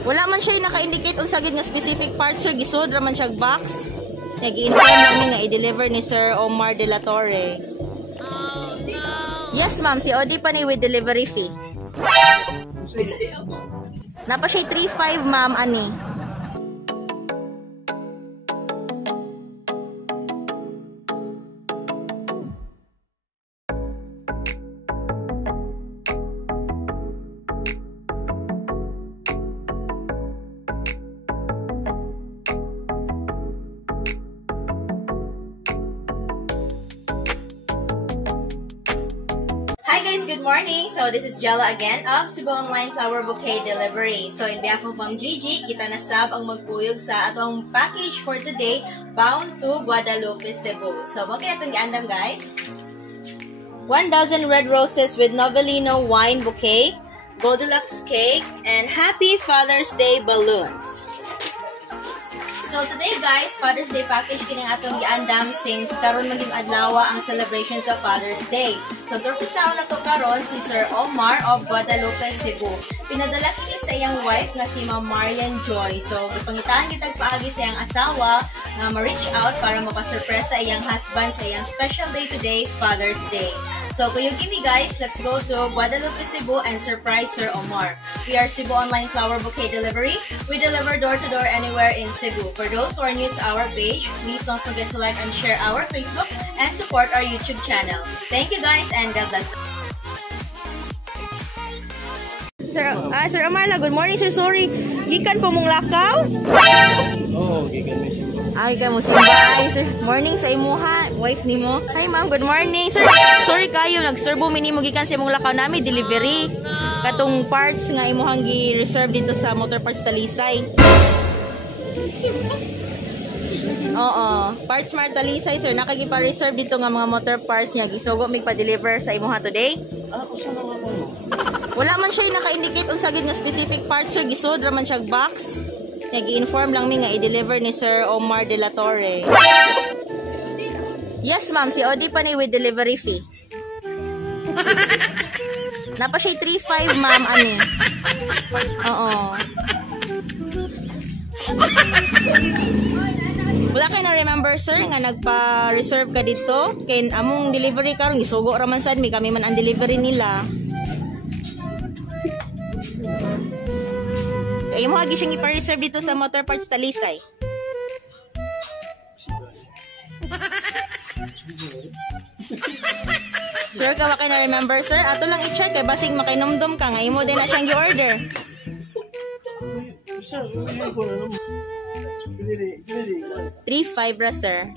Wala man siya naka-indicate on sagid nga specific part sir, gisud ra man siya box. Nag-i-inform namin nga i-deliver ni Sir Omar De La Torre. Yes ma'am, si Odi pa ni with delivery fee. Napa siya 3.5 ma'am ani. Hi guys, good morning. So this is Jella again of Cebu Online Flower Bouquet Delivery. So in behalf of Ma'am Gigi, kita na sab ang magpuyog sa atong package for today bound to Guadalupe, Cebu. So mo kaya itong giandam guys. 1 dozen red roses with Novelino wine bouquet, Goldilocks cake, and Happy Father's Day balloons. So today guys, Father's Day package kining atong giandam since karon maging adlaw ang celebration sa Father's Day. So surprisaon na to karon si Sir Omar of Guadalupe, Cebu. Pinadala kini sa iyang wife nga si Ma'am Marian Joy. So gipangitahan kitag paagi sa iyang asawa nga ma-reach out para mapasurpresa sa iyang husband sa iyang special day today, Father's Day. So kuyugi me guys, let's go to Guadalupe, Cebu and surprise Sir Omar. We are Cebu Online Flower Bouquet Delivery. We deliver door-to-door anywhere in Cebu. For those who are new to our page, please don't forget to like and share our Facebook and support our YouTube channel. Thank you guys and God bless. Sir Omar, good morning sir. Sorry, gikan po mong lakaw? Oo, gikan mo siya. Ay, ka mo simba. Sir, morning sa imuha, wife ni mo. Hi ma'am, good morning. Sir, sorry kayo, nag-servo minimo gikan sa imong lakaw namin, delivery. Katong parts nga imuhang gi-reserve dito sa Motor Parts Talisay. Oo, Parts Mart Talisay sir, nakagipa-reserve dito nga mga motor parts niya. Gisugo mig pa-deliver sa imuha today. Wala man siya naka-indicate on sagid nga specific parts sir, gisud ra man siya box. Nag-i-inform lang mi nga i-deliver ni Sir Omar De La Torre. Yes ma'am, si Odi pa ni with delivery fee. Napa siya 3.5 ma'am ani. Oo. Wala kayo na remember sir nga nagpa-reserve ka dito kay among delivery karon gisugo ra man sad mi, kami man ang delivery nila. Ay mo agi siyang ipa-reserve dito sa Motor Parts Talisay. Sure ka ba kayo na remember sir? Ato lang i-check kay basig makainomdom ka nga imo din na siyang gi-order. 3.5 ra sir.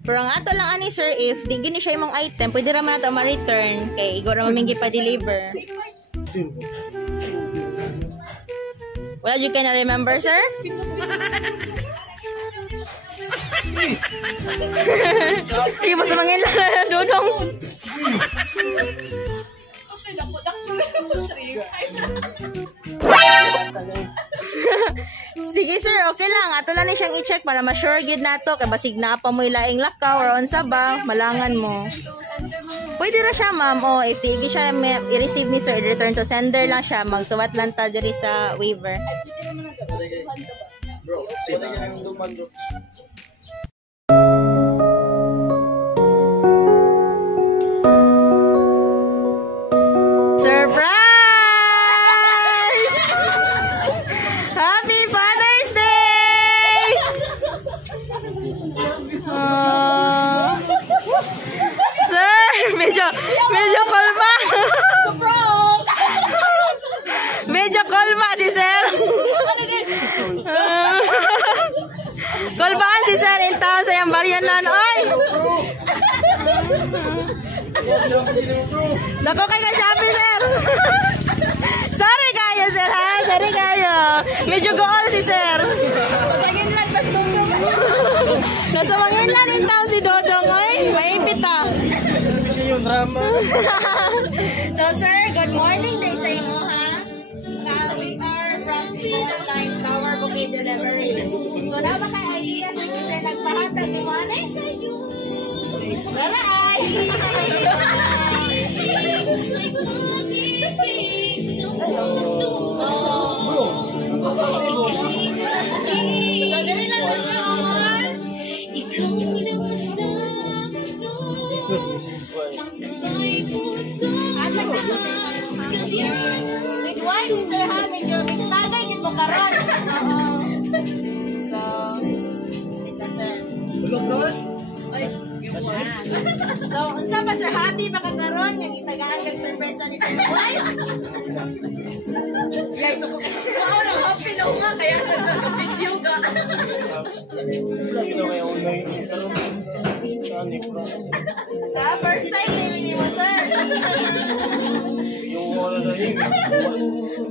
Pero nga ato lang ani sir, if di gini siya imong item, pwede ra man ato ma-return kay igo ra man pa-deliver. Wala jud kay na remember sir? Hindi mo sa mga ilang dudong. Sige sir, okay lang. Ato lang ni siyang i-check para ma-sure gid nato kay basig na pa mo ilaing lakaw or unsa ba, malangan mo. Pwede ra siya ma'am. O if di siya i-receive ni sir, i-return to sender lang siya. Magsuwat lang ta diri sa waiver. Bro, sino yung duman bro? Medyo kolma. Medyo kolma si sir. Kolbaan si sir in town sa yung baryanan. Oy! Nako kay ka Shopee sir. Sorry kayo sir ha. Sorry kayo. Medyo gool si sir. Pasaginlan bas Dodong. Nasa Manginlan in town si Dodong. Oy, maipit ah. Yung drama. So sir, good Good morning day sa imo ha. We are from Cebu Online Flower Bouquet Delivery. So na ba kay idea sir kasi nagpahatag ni mo ani? Laray! So dali lang na sir Omar. With wine ni Sir Ha, medyo tagay yun mo karon. So, ito sir. Bulog dos? Oy, yung wine. So, unsa ba Sir Happy baka karon nga gitagaan kag surprise ni Sir Wife? Guys, so ako na happy na nga kaya sa video ka. Wala ginawa kayo online. Saan eh, bro? First time ni mo sir. Yung wala na yun.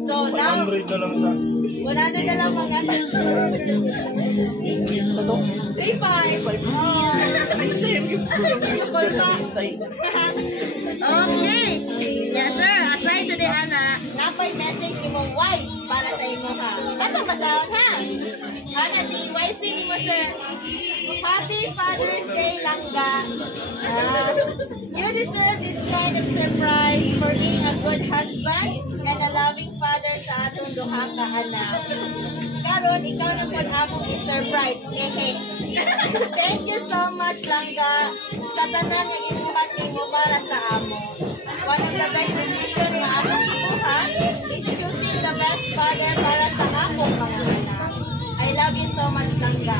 So, now 100 na lang sa... 100 na lang mga atas. 3-5. Okay. Yes, sir. Aside today, Ana, napay message ni mong wife para sa imo ha. Katong basahon ha. Ana si wifey ni mo, sir. Happy Father's Day, Langga. You deserve this kind of surprise for being a good husband and a loving father sa atong duha ka anak. Karon ikaw na pod among i-surprise. Hehe. Thank you so much, Langga, sa tanan nga gibuhat nimo para sa amo. One of the best decision nga among gibuhat is choosing the best father para sa among mga anak. I love you so much, Langga.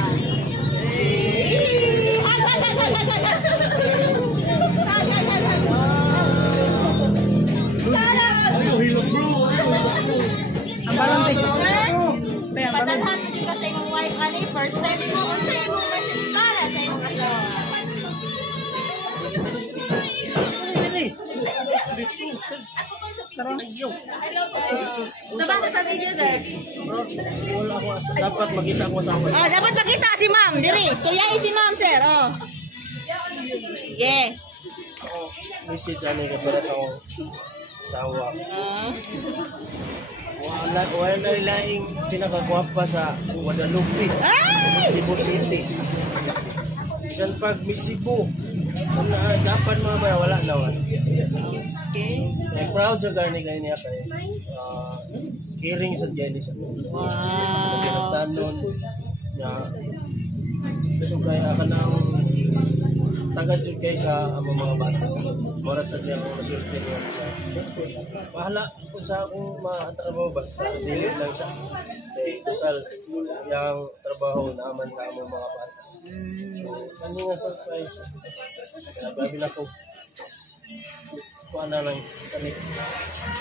Padalhan mo din ka sa imong wife, ani, first time mo, unsa imong message para sa imong asawa? Dapat sa video, sir. Bro, wala ako asa. Dapat makita ko sa akin. Oh, dapat makita si ma'am, diri. Kuyain si ma'am, sir. Oh. Yeah. Ako, message ano ka para sa akong asawa. Wala na nilaing pinakagwapa sa Guadalupe, Ay! Cebu City. Yan pag may Cebu, kung dapat mga ba, wala naman. Okay. Proud sa gani niya kay caring sa gani siya. Kasi Wow. nagtanon niya. So kaya ka nang tagad yun kay sa among mga bata. Mora sa diyan kung nasulti niya siya. Bahala kung sa akong matrabaho basta dili lang siya. Kay total yung trabaho naman sa among mga bata. So, ano nga surprise? Nagabi na ko. Kuha na lang kanik.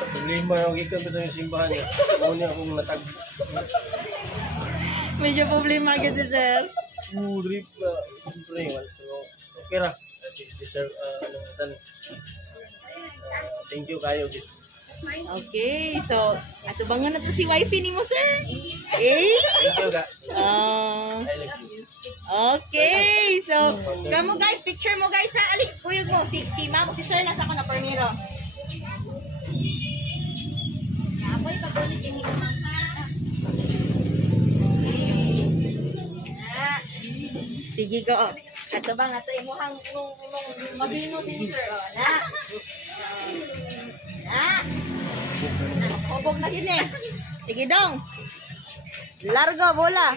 Problema yung ikan ito yung simbahan niya. Muna akong natag. Medyo problema agad si sir. Drip na. Siyempre, pero okay ra. Deserve, thank you kayo. Okay, so ato bangan na to si wifey ni mo, sir? Eh? Thank you ka. I love you. Okay, so kamo guys, picture mo guys ha. Ali, kuyog mo si ma'am o si sir nasa ko na permiro. Apoy pagulit ini ko ma'am ha. Sige ko. Ato bang ato imuhang mabino din sir na. Hubog na yun eh. Sige dong. Largo bola.